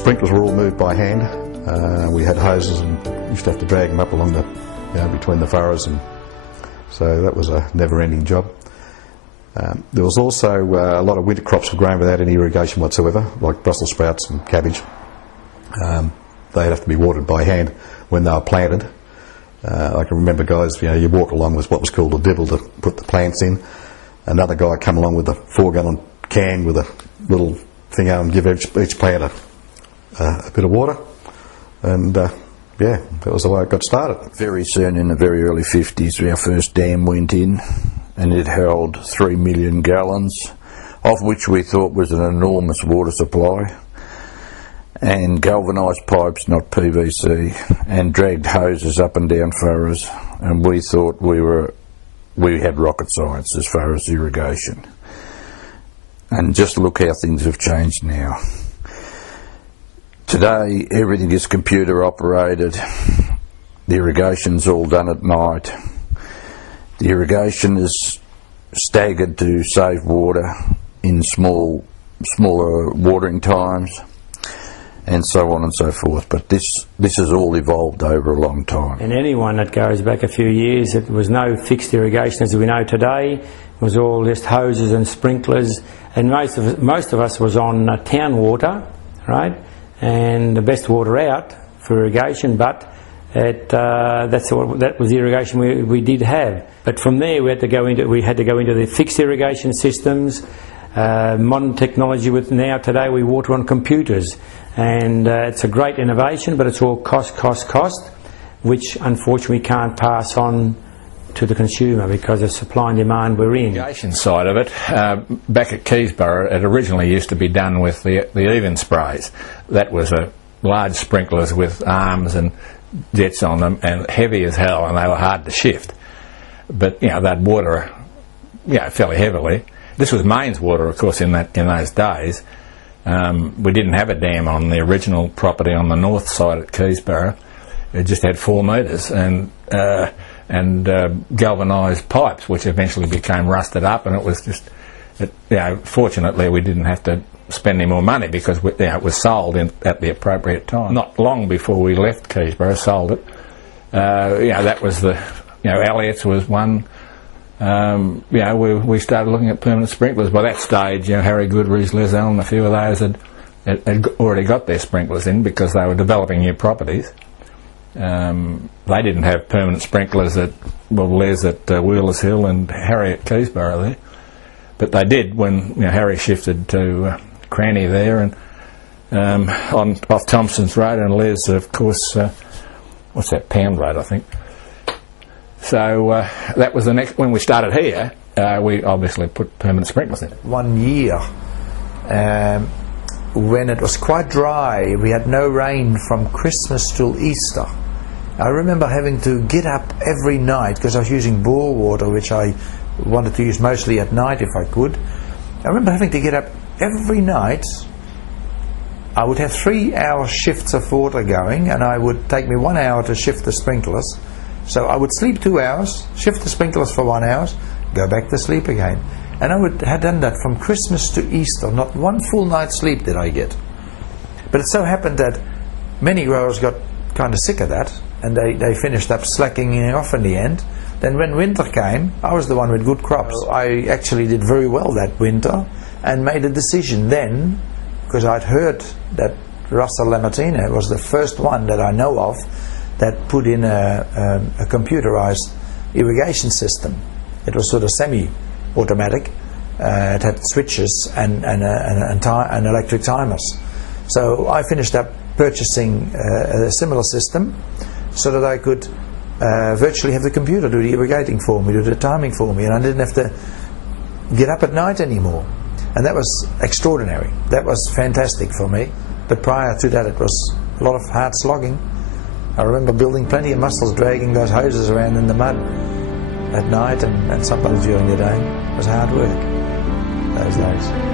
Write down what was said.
sprinklers were all moved by hand. We had hoses and used to have to drag them up along the, between the furrows, and so that was a never-ending job. There was also a lot of winter crops were grown without any irrigation whatsoever, like Brussels sprouts and cabbage. They'd have to be watered by hand when they were planted. I can remember guys, you walk along with what was called a diddle to put the plants in. Another guy come along with a 4-gallon can with a little thing out and give each plant a bit of water. And yeah, that was the way it got started. Very soon, in the very early 50s, our first dam went in, and it held 3 million gallons, of which we thought was an enormous water supply, and galvanised pipes, not PVC, and dragged hoses up and down furrows, and we thought we had rocket science as far as irrigation. And just look how things have changed now. Today everything is computer operated, the irrigation's all done at night, the irrigation is staggered to save water in smaller watering times, and so on and so forth. But this has all evolved over a long time. And anyone that goes back a few years, it was no fixed irrigation as we know today. It was all just hoses and sprinklers, and most of us was on town water, right? And the best water out for irrigation, but that was the irrigation we did have. But from there we had to go into the fixed irrigation systems, modern technology. With now today we water on computers, and it's a great innovation, but it's all cost, which unfortunately we can't pass on to the consumer because of supply and demand we're in. The irrigation side of it, back at Keysborough, it originally used to be done with the even sprays. That was a large sprinklers with arms and jets on them, and heavy as hell, and they were hard to shift. But they'd water fairly heavily. This was mains water, of course, in those days. We didn't have a dam on the original property on the north side at Keysborough. It just had 4 metres and galvanised pipes, which eventually became rusted up, and it was just, fortunately we didn't have to spend any more money because it was sold at the appropriate time. Not long before we left Keysborough, sold it. That was Elliott's was one. We started looking at permanent sprinklers. By that stage, Harry Goodrich, Les Allen, a few of those had already got their sprinklers in because they were developing new properties. They didn't have permanent sprinklers at Les at Wheelers Hill and Harry at Keysborough there, but they did when Harry shifted to Cranny there and off Thompson's Road, and Les, of course, what's that, Pound Road, I think. So that was the next. When we started here, we obviously put permanent sprinklers in. One year, when it was quite dry, we had no rain from Christmas till Easter. I remember having to get up every night because I was using bore water, which I wanted to use mostly at night if I could. I remember having to get up every night. I would have 3-hour shifts of water going, and I would take me 1 hour to shift the sprinklers. So I would sleep 2 hours, shift the sprinklers for 1 hour, go back to sleep again. And I had done that from Christmas to Easter. Not one full night's sleep did I get. But it so happened that many growers got kind of sick of that, and they finished up slacking off in the end. Then when winter came, I was the one with good crops. I actually did very well that winter and made a decision then, because I'd heard that Russell Lamartina was the first one that I know of that put in a computerized irrigation system. It was sort of semi-automatic. It had switches and electric timers. So I finished up purchasing a similar system so that I could virtually have the computer do the irrigating for me, do the timing for me, and I didn't have to get up at night anymore. And that was extraordinary. That was fantastic for me. But prior to that, it was a lot of hard slogging. I remember building plenty of muscles, dragging those hoses around in the mud at night and sometimes during the day. It was hard work those days.